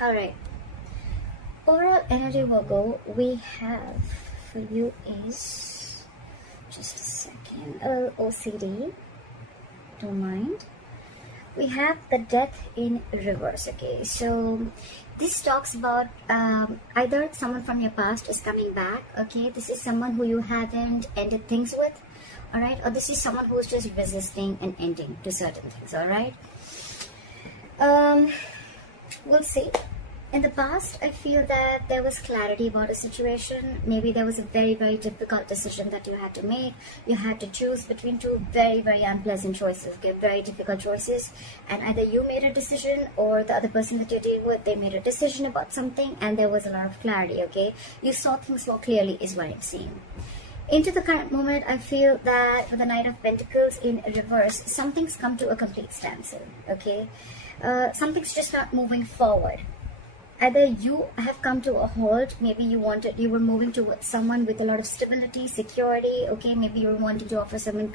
Alright. Overall energy, Virgo, we have for you is, just a second, OCD, don't mind. We have the death in reverse. Okay, so this talks about either someone from your past is coming back. Okay, this is someone who you haven't ended things with, all right, or this is someone who's just resisting and ending to certain things. All right, we'll see. In the past, I feel that there was clarity about a situation. Maybe there was a very, very difficult decision that you had to make. You had to choose between two very, very unpleasant choices, okay? Very difficult choices. And either you made a decision or the other person that you're dealing with, they made a decision about something and there was a lot of clarity, okay? You saw things more clearly is what I'm seeing. Into the current moment, I feel that for the Knight of Pentacles in reverse, something's come to a complete standstill, okay? Something's just not moving forward. Either you have come to a halt, maybe you were moving towards someone with a lot of stability, security, okay, maybe you were wanting to offer someone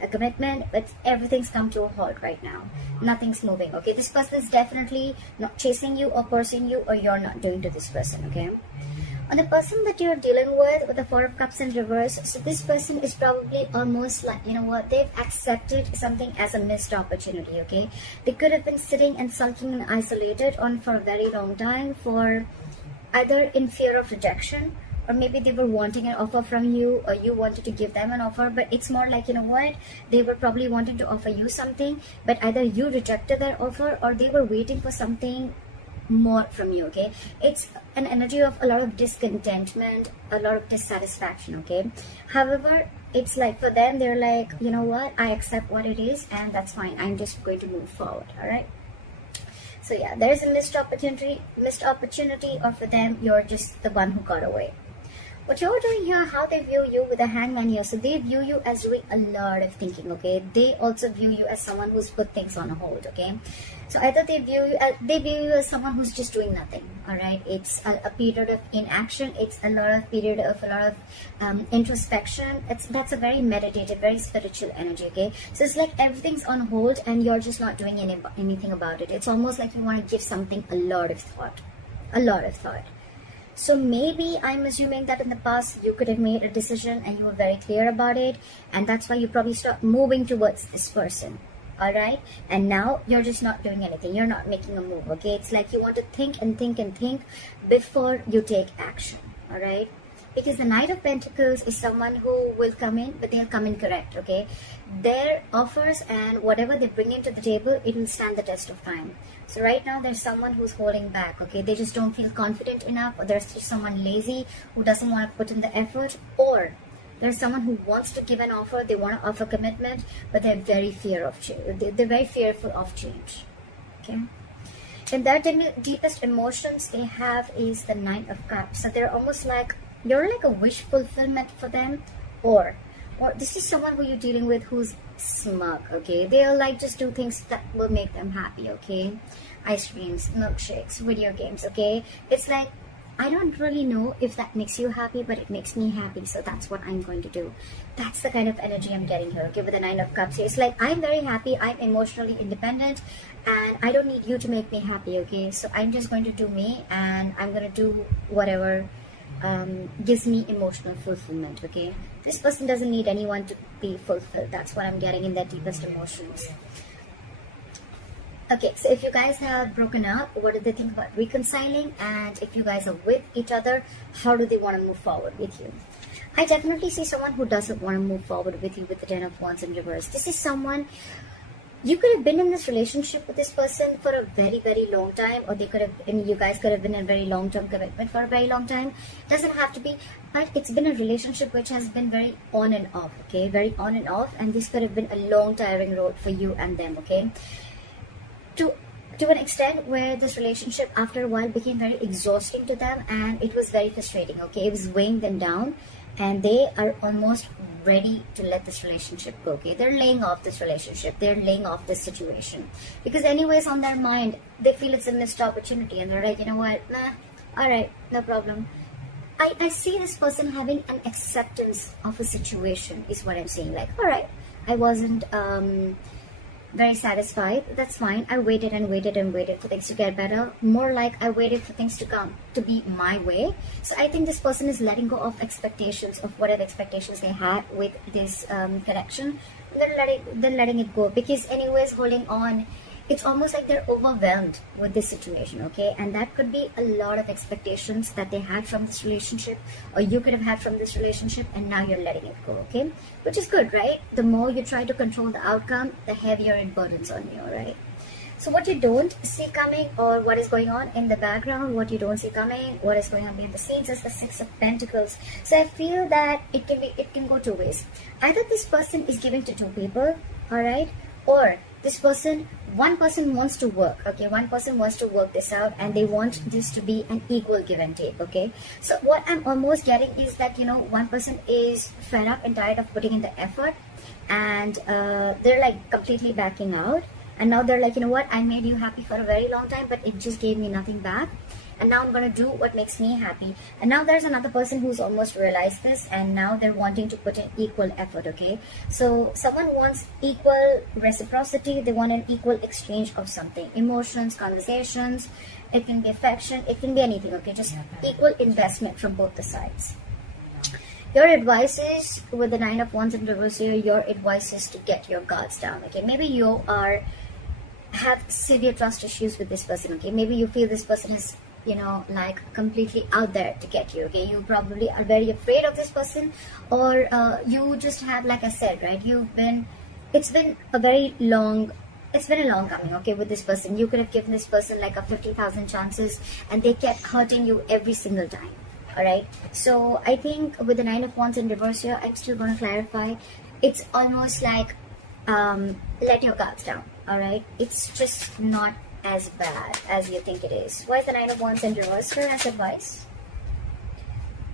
a commitment, but everything's come to a halt right now. Nothing's moving, okay? This person is definitely not chasing you or pursuing you, or you're not doing to this person, okay? On the person that you're dealing with the Four of Cups in reverse, so this person is probably almost like, you know what, they've accepted something as a missed opportunity, okay? They could have been sitting and sulking and isolated on for a very long time, for either in fear of rejection, or maybe they were wanting an offer from you, or you wanted to give them an offer, but it's more like, you know what, they were probably wanting to offer you something, but either you rejected their offer or they were waiting for something more from you, okay? It's an energy of a lot of discontentment, a lot of dissatisfaction, okay? However, it's like for them, they're like, you know what, I accept what it is and that's fine, I'm just going to move forward. All right, so yeah, there's a missed opportunity, or for them, you're just the one who got away. What you're doing here, how they view you with the Hangman here, so they view you as doing a lot of thinking, okay? They also view you as someone who's put things on hold, okay? So either they view you as someone who's just doing nothing, all right? It's a period of inaction. It's a lot of introspection. That's a very meditative, very spiritual energy, okay? So it's like everything's on hold and you're just not doing anything about it. It's almost like you want to give something a lot of thought. So maybe I'm assuming that in the past you could have made a decision and you were very clear about it, and that's why you probably start moving towards this person, all right? And now you're just not doing anything. You're not making a move, okay? It's like you want to think and think and think before you take action, all right? Because the Knight of Pentacles is someone who will come in, but they'll come in correct, okay? Their offers and whatever they bring into the table, it will stand the test of time. So right now, there's someone who's holding back, okay? They just don't feel confident enough, or there's just someone lazy who doesn't want to put in the effort, or there's someone who wants to give an offer, they want to offer commitment, but they're very they're very fearful of change, okay? And their deepest emotions they have is the Knight of Cups. So they're almost like, you're like a wish fulfillment for them, or this is someone who you're dealing with who's smug, okay? They'll like just do things that will make them happy, okay? Ice creams, milkshakes, video games, okay? It's like, I don't really know if that makes you happy, but it makes me happy, so that's what I'm going to do. That's the kind of energy I'm getting here, okay, with the Nine of Cups here. It's like, I'm very happy, I'm emotionally independent, and I don't need you to make me happy, okay? So I'm just going to do me, and I'm going to do whatever gives me emotional fulfillment, okay? This person doesn't need anyone to be fulfilled. That's what I'm getting in their deepest emotions. Okay, so if you guys have broken up, what do they think about reconciling? And if you guys are with each other, how do they want to move forward with you? I definitely see someone who doesn't want to move forward with you with the Ten of Wands in reverse. This is someone, you could have been in this relationship with this person for a very, very long time, or you guys could have been in a very long-term commitment for a very long time. Doesn't have to be, but it's been a relationship which has been very on and off, okay? Very on and off, and this could have been a long, tiring road for you and them, okay? To an extent where this relationship after a while became very exhausting to them, and it was very frustrating, okay? It was weighing them down, and they are almost ready to let this relationship go, okay? They're laying off this relationship, they're laying off this situation, because anyways on their mind they feel it's a missed opportunity, and they're like, you know what, nah, all right, no problem. I see this person having an acceptance of a situation is what I'm saying. Like, all right, I wasn't very satisfied. That's fine. I waited and waited and waited for things to get better. More like I waited for things to come to be my way. So I think this person is letting go of expectations, of whatever expectations they had with this connection. Then letting it go, because anyways, holding on, it's almost like they're overwhelmed with this situation, okay? And that could be a lot of expectations that they had from this relationship, or you could have had from this relationship, and now you're letting it go, okay? Which is good, right? The more you try to control the outcome, the heavier it burdens on you, right? So what you don't see coming, or what is going on in the background, what you don't see coming, what is going on behind the scenes, is the Six of Pentacles. So I feel that it can go two ways. Either this person is giving to two people, all right? Or this person, one person wants to work, okay? One person wants to work this out, and they want this to be an equal give and take, okay? So what I'm almost getting is that, you know, one person is fed up and tired of putting in the effort, and they're like completely backing out. And now they're like, you know what, I made you happy for a very long time, but it just gave me nothing back. And now I'm going to do what makes me happy. And now there's another person who's almost realized this, and now they're wanting to put in equal effort, okay? So someone wants equal reciprocity. They want an equal exchange of something. Emotions, conversations, it can be affection, it can be anything, okay? Just equal investment from both the sides. Your advice is, with the Nine of Wands in reverse here, your advice is to get your guards down, okay? Maybe you have severe trust issues with this person, okay? Maybe you feel this person is, you know, like completely out there to get you, okay? You probably are very afraid of this person, or you just have, like I said, right, it's been a long coming, okay, with this person. You could have given this person like a 50,000 chances, and they kept hurting you every single time, all right? So I think with the Nine of Wands in reverse here, I'm still going to clarify. It's almost like let your guards down, all right? It's just not as bad as you think it is. Why is the Nine of Wands in reverse here as advice?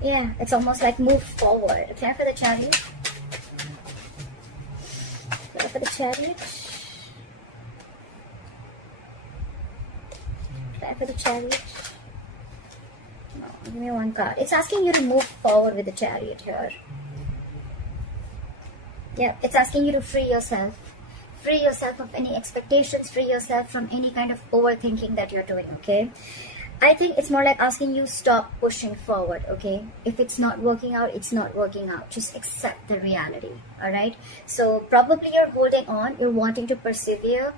Yeah, it's almost like move forward. Clear for the Chariot. Clear for the Chariot. Clear for the Chariot. No, give me one card. It's asking you to move forward with the Chariot here. Yeah, it's asking you to free yourself. Free yourself of any expectations, free yourself from any kind of overthinking that you're doing, okay? I think it's more like asking you stop pushing forward, okay? If it's not working out, it's not working out. Just accept the reality, all right? So probably you're holding on, you're wanting to persevere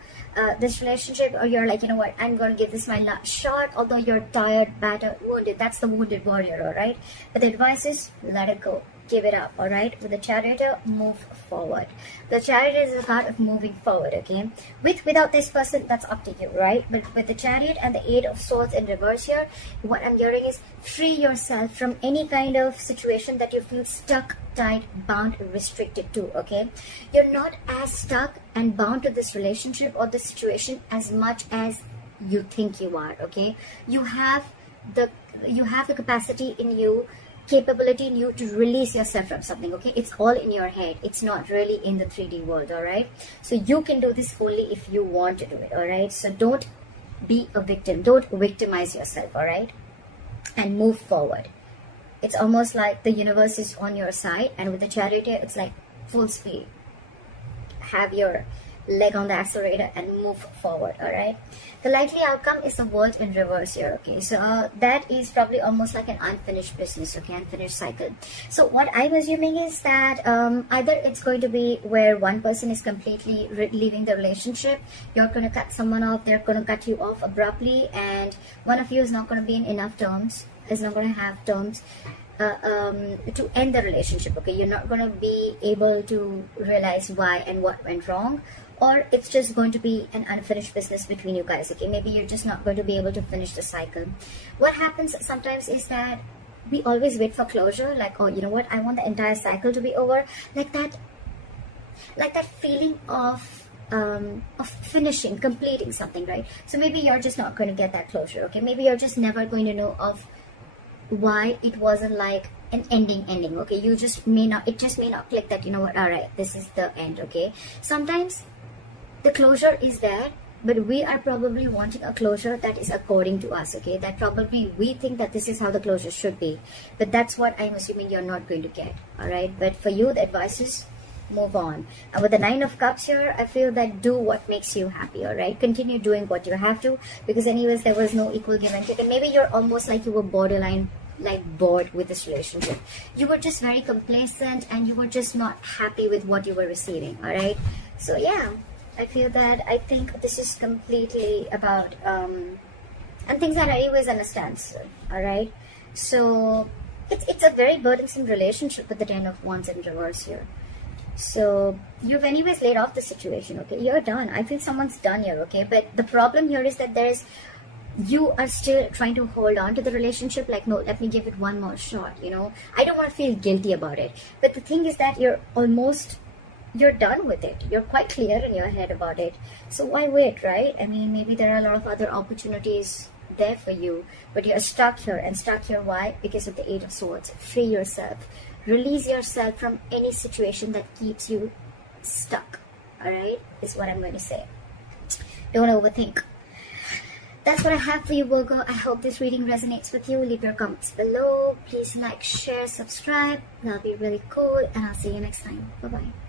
this relationship, or you're like, you know what, I'm going to give this my last shot, although you're tired, battered, wounded. That's the wounded warrior, all right? But the advice is let it go. Give it up, all right? With the Chariot, move forward. The Chariot is a card of moving forward, okay? Without this person, that's up to you, right? But with the Chariot and the Eight of Swords in reverse here, what I'm hearing is free yourself from any kind of situation that you feel stuck, tied, bound, restricted to, okay? You're not as stuck and bound to this relationship or this situation as much as you think you are, okay? You have the capacity in you, capability in you to release yourself from something, okay? It's all in your head. It's not really in the 3D world, all right? So you can do this only if you want to do it, all right? So don't be a victim. Don't victimize yourself, all right? And move forward. It's almost like the universe is on your side, and with the Chariot, it's like full speed. Have your leg on the accelerator and move forward, all right? The likely outcome is the World in reverse here, okay? So that is probably almost like an unfinished business, okay? Unfinished cycle. So what I'm assuming is that either it's going to be where one person is completely leaving the relationship, you're going to cut someone off, they're going to cut you off abruptly, and one of you is not going to be in enough terms, is not going to have terms to end the relationship, okay? You're not going to be able to realize why and what went wrong, or it's just going to be an unfinished business between you guys, okay? Maybe you're just not going to be able to finish the cycle. What happens sometimes is that we always wait for closure, like, oh, you know what, I want the entire cycle to be over, like that feeling of finishing, completing something, right? So maybe you're just not going to get that closure, okay? Maybe you're just never going to know of why it wasn't like an ending, okay? It just may not click that, you know what, all right, this is the end, okay? Sometimes the closure is there, but we are probably wanting a closure that is according to us, okay? That probably we think that this is how the closure should be, but that's what I'm assuming you're not going to get, all right? But for you, the advice is move on. And with the Nine of Cups here, I feel that do what makes you happy, all right? Continue doing what you have to, because anyways, there was no equal give and take. And maybe you're almost like you were borderline like bored with this relationship. You were just very complacent and you were just not happy with what you were receiving, all right? So yeah, I feel that I think this is completely about and things are anyways on a standstill, all right? So it's a very burdensome relationship with the Ten of Wands in reverse here. So you've anyways laid off the situation, okay? You're done. I feel someone's done here, okay? But the problem here is that you are still trying to hold on to the relationship, like, no, let me give it one more shot, you know? I don't want to feel guilty about it. But the thing is that you're done with it. You're quite clear in your head about it. So why wait, right? I mean, maybe there are a lot of other opportunities there for you, but you're stuck here. And stuck here, why? Because of the Eight of Swords. Free yourself. Release yourself from any situation that keeps you stuck, all right? Is what I'm going to say. Don't overthink. That's what I have for you, Virgo. I hope this reading resonates with you. Leave your comments below. Please like, share, subscribe. That'll be really cool. And I'll see you next time. Bye-bye.